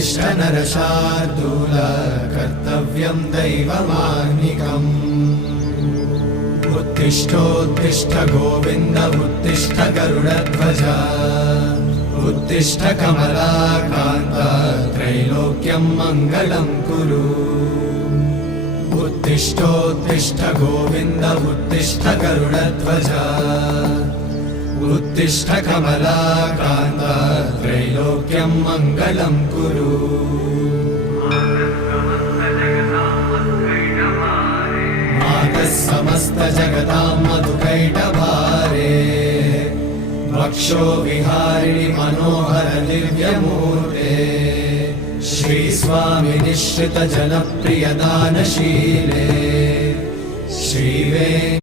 उत्तिष्ठ नरशार्दूल कर्तव्यं दैवमाह्निकम् उत्तिष्ठोत्तिष्ठ गोविन्द उत्तिष्ठ गरुडध्वज उत्तिष्ठ कमलाकान्त त्रैलोक्यं मङ्गलं कुरु उत्तिष्ठोत्तिष्ठ गोविन्द उत्तिष्ठ गरुडध्वज उत्तिष्ठ कमलाकान्त त्रैलोक्यं मङ्गलं कुरु मातः समस्त जगतां मधुकैटभारे वक्षो विहारिणि मनोहर दिव्यमूर्ते श्रीस्वामि निश्रित जनप्रिय दानशीले श्रीवे